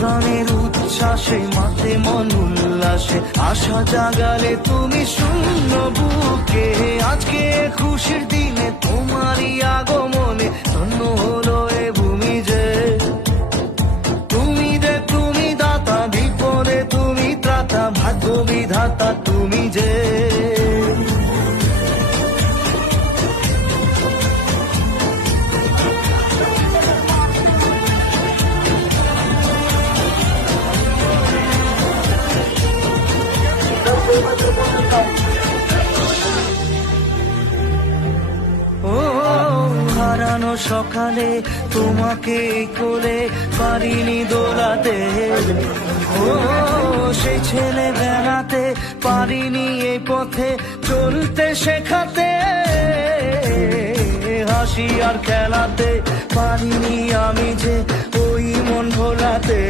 প্রাণের উচ্ছ্বাসে মাঠে মন উল্লাসে আশা জাগালে তুমি শূন্য বুকে। আজকে খুশির দিনে তোমারই আগমনে ধন্য হলো এ ভূমি যে। তুমি দাতা, বিপদে তুমি ত্রাতা, ভাগ্য বিধাতা তুমি যে। ও হারানো সকালে তোমাকে কোলে পারিনি দোলাতে। ও সেই ছেলে বেড়াতে পারিনি এই পথে চলতে শেখাতে। হাসি আর খেলাতে পারিনি আমি যে ওই মন ভোলাতে।